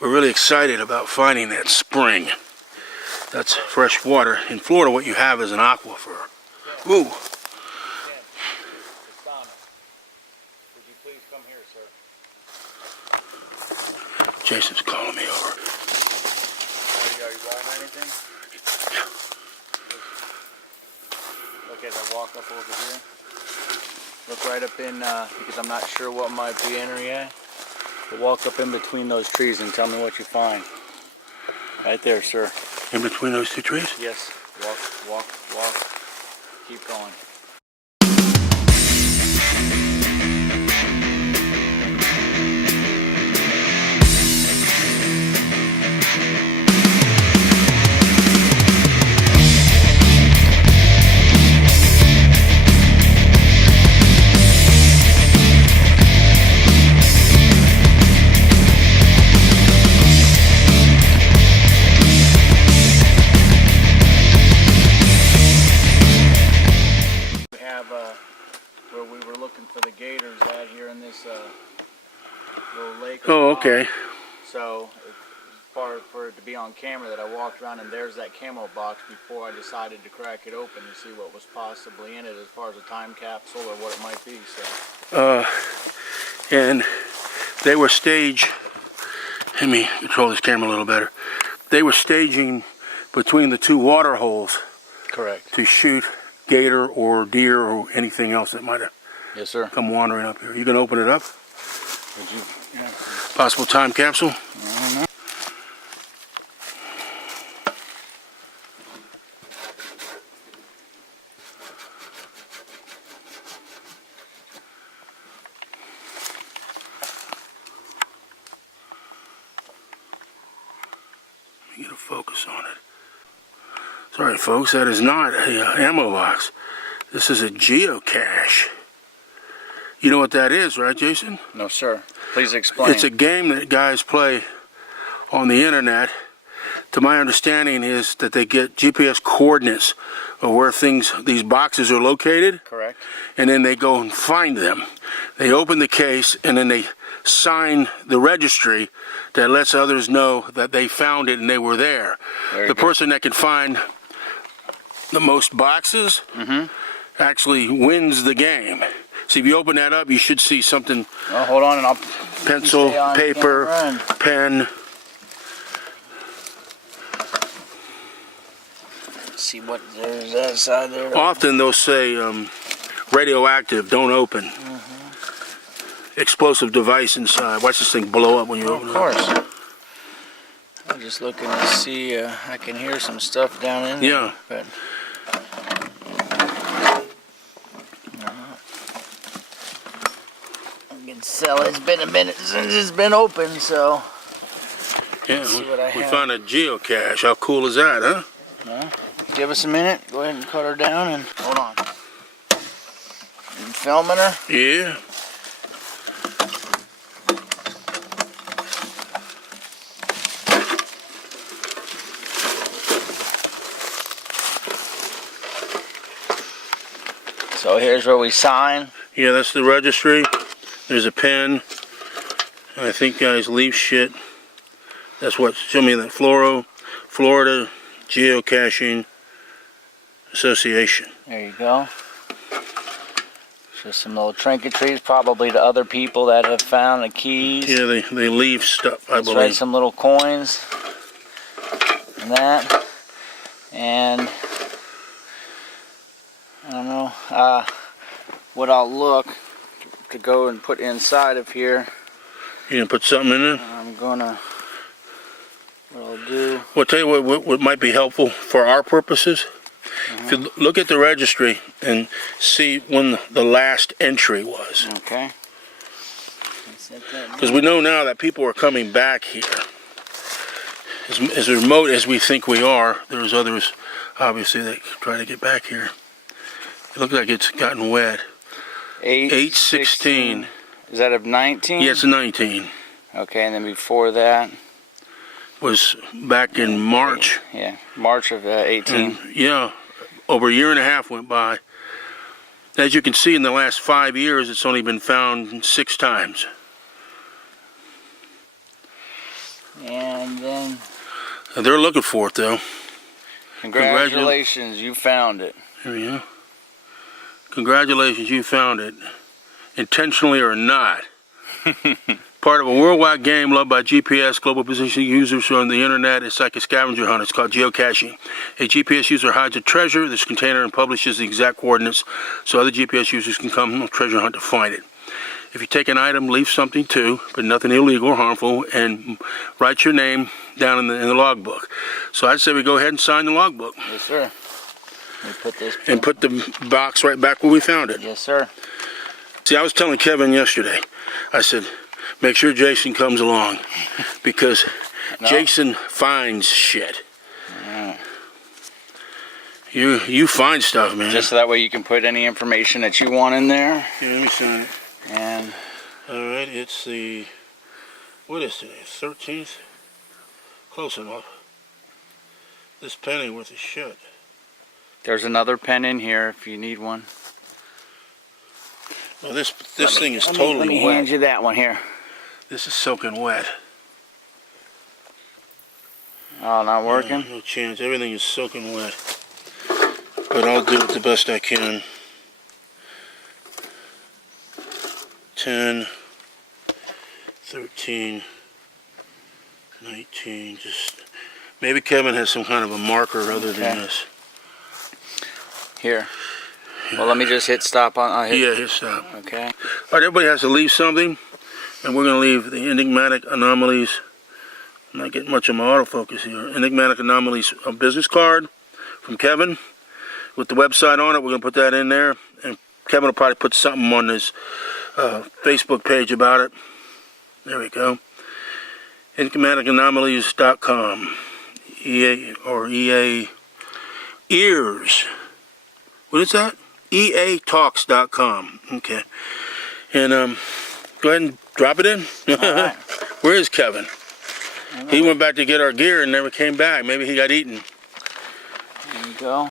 We're really excited about finding that spring. That's fresh water. In Florida, what you have is an aquifer. Ooh. Could you please come here, sir? Jason's calling me over. Are you buying anything? Look as I walk up over here. Look right up in, because I'm not sure what might be in her yet. But walk up in between those trees and tell me what you find. Right there, sir. In between those two trees? Yes. Walk, walk, walk. Keep going. Where we were looking for the gators out here in this little lake. Oh, okay. So, as far for it to be on camera, that I walked around and there's that camo box before I decided to crack it open to see what was possibly in it as far as a time capsule or what it might be. So. And they were let me control this camera a little better. They were staging between the two water holes. Correct. To shoot gator or deer or anything else that might have come wandering up here. You gonna open it up? Would you? Yeah. Possible time capsule? I don't know. Let me get a focus on it. Sorry folks, that is not a ammo box. This is a geocache. You know what that is, right, Jason? No, sir. Please explain. It's a game that guys play on the internet. To my understanding is that they get GPS coordinates of where these boxes are located. Correct. And then they go and find them. They open the case and then they sign the registry that lets others know that they found it and they were there. The person that can find the most boxes actually wins the game. See, if you open that up, you should see something. Oh, hold on, and I'll pencil, paper, pen. Let's see what there's that side there. Often they'll say radioactive, don't open. Explosive device inside. Watch this thing blow up when you open it. Of course. I'm just looking to see. I can hear some stuff down in there. Yeah. But so it's been a minute since it's been open, so yeah, we found a geocache. How cool is that, huh? Yeah. Give us a minute. Go ahead and cut her down and hold on. You filming her? Yeah. So here's where we sign. Yeah, that's the registry. There's a pen. And I think guys leave shit. That's what, show me that, Florida Geocaching Association. There you go. Just some little trinketries, probably to other people that have found the keys. Yeah, they leave stuff, I believe. Right, some little coins. And that. And I don't know what I'll look to go and put inside of here. You gonna put something in there? I'm gonna, what I'll do. Well, I'll tell you what might be helpful for our purposes. If you look at the registry and see when the last entry was. Okay. Because we know now that people are coming back here. As remote as we think we are, there's others, obviously, that try to get back here. It looks like it's gotten wet. 8/16. Is that of 19? Yeah, it's 19. Okay, and then before that? Was back in March. Yeah, March of 18. And, yeah, over a year and a half went by. As you can see, in the last 5 years, it's only been found 6 times. And then They're looking for it though. congratulations, you found it. There we go. Congratulations, you found it. Intentionally or not. Part of a worldwide game loved by GPS global positioning users on the internet. It's like a scavenger hunt. It's called geocaching. A GPS user hides a treasure in this container and publishes the exact coordinates so other GPS users can come on a treasure hunt to find it. If you take an item, leave something too, but nothing illegal or harmful, and write your name down in the logbook. So I'd say we go ahead and sign the logbook. Yes, sir. We put this and put the box right back where we found it. Yes, sir. See, I was telling Kevin yesterday, I said, make sure Jason comes along because Jason finds shit. You find stuff, man. Just so that way you can put any information that you want in there. Yeah, let me sign it. And all right, it's the, what is today, 13th? Close enough. This pen ain't worth a shit. there's another pen in here if you need one. Well, this thing is Let totally me wet. hand you that one here. This is soaking wet. Oh, not working? No chance. Everything is soaking wet. But I'll do it the best I can. 10, 13, 19, just... Maybe Kevin has some kind of a marker other than this. Here. Well, let me just hit stop on. Yeah, hit stop. Okay. All right, everybody has to leave something. And we're going to leave the enigmatic anomalies. I'm not getting much of my autofocus here. Enigmatic anomalies, a business card from Kevin with the website on it. We're going to put that in there. And Kevin will probably put something on his Facebook page about it. There we go. Enigmaticanomalies.com. EA ears. What is that? EAtalks.com. Okay. And go ahead and drop it in. Right. Where is Kevin? He went back to get our gear and never came back. Maybe he got eaten. There you go.